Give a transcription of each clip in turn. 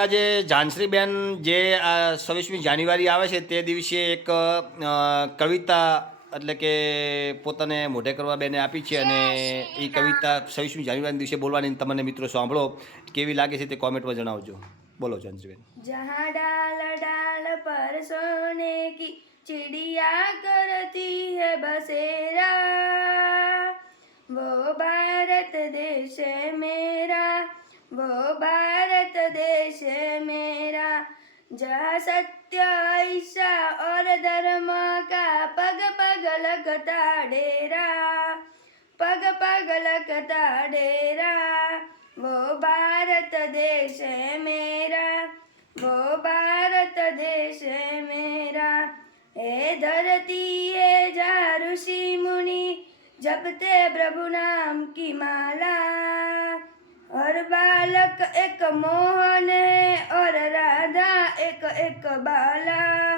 આજે ઝાંસરીબેન જે આ છવ્વીસમી જાન્યુઆરી આવે છે તે દિવસે એક અ, કવિતા એટલે કે પોતાને મોઢે કરવા બેને આપી છે અને એ કવિતા છવ્વીસમી જાન્યુઆરી દિવસે બોલવાની તમને મિત્રો સાંભળો કેવી લાગે છે તે કોમેન્ટમાં જણાવજો બોલો ઝાંસરીબેન जहाँ डाल डाल पर सोने की चिड़िया करती है बसेरा वो भारत देश है मेरा वो भारत देश है मेरा जहाँ सत्य ऐसा और धर्म का पग पग लगता डेरा, पग पग लगता डेरा। वो भारत देश है मेरा, वो भारत देश है मेरा। हे धरती है जा ऋषि मुनि, जपते प्रभु नाम की माला। बालक एक मोहन है और राधा एक एक बाला।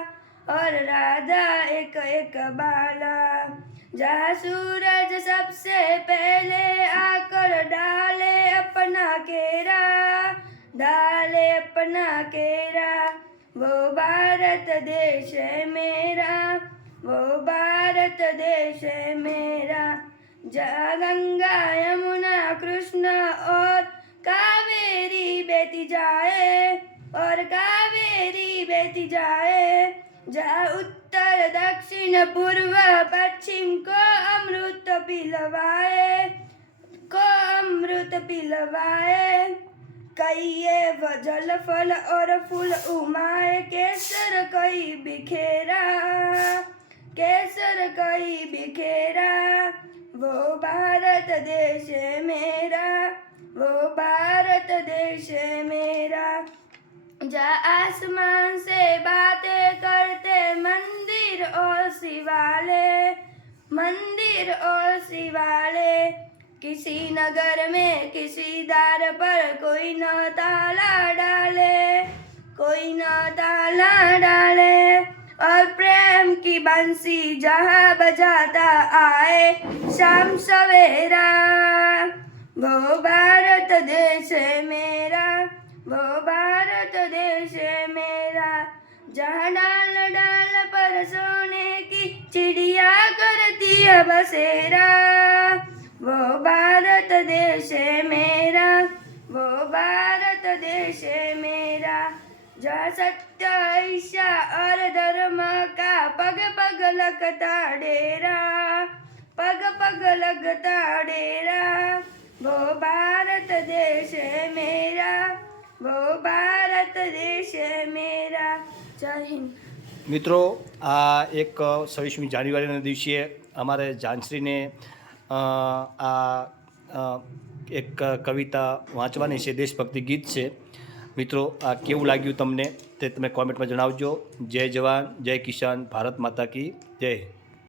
और राधा एक एक बाला। जहाँ सूरज सबसे पहले आकर डाले अपना केरा डाले अपना केरा वो भारत देश है मेरा, वो भारत देश है मेरा। जहाँ गंगा, यमुना, कृष्ण और कावेरी बेती जाए और कावेरी बेती जाए। जहाँ उत्तर, दक्षिण, पूर्व, पश्चिम को अमृत पिलवाए, को अमृत पिलवाए। कई ये व जल फल और फूल उमाए, केसर कई बिखेरा, केसर कई बिखेरा। वो भारत देश मेरा वो भारत देश मेरा। जा आसमान से बातें करते, मंदिर और शिवाले मंदिर और शिवाले किसी नगर में, किसी दार पर कोई न ताला डाले, कोई न ताला डाले। और प्रेम की बंसी जहाँ बजाता आए, शाम सवेरा देश मेरा, वो भारत देश मेरा। जहाँ डाल डाल पर सोने की चिड़िया करती है बसेरा। वो भारत देश मेरा, वो भारत देश मेरा। जहाँ सत्य ऐसा और धर्म का पग पग लगता डेरा, पग पग लगता डेरा। वो भारत देश है मेरा वो भारत देश है मेरा जय हिंद મિત્રો આ એક છવ્વીસમી જાન્યુઆરીના દિવસે અમારે ઝાંસરીને અ, આ અ, એક કવિતા વાંચવાની છે દેશભક્તિ ગીત છે મિત્રો આ કેવું લાગ્યું તમને તે તમે કોમેન્ટમાં જણાવજો જય જવાન જય કિસાન ભારત માતા કી જય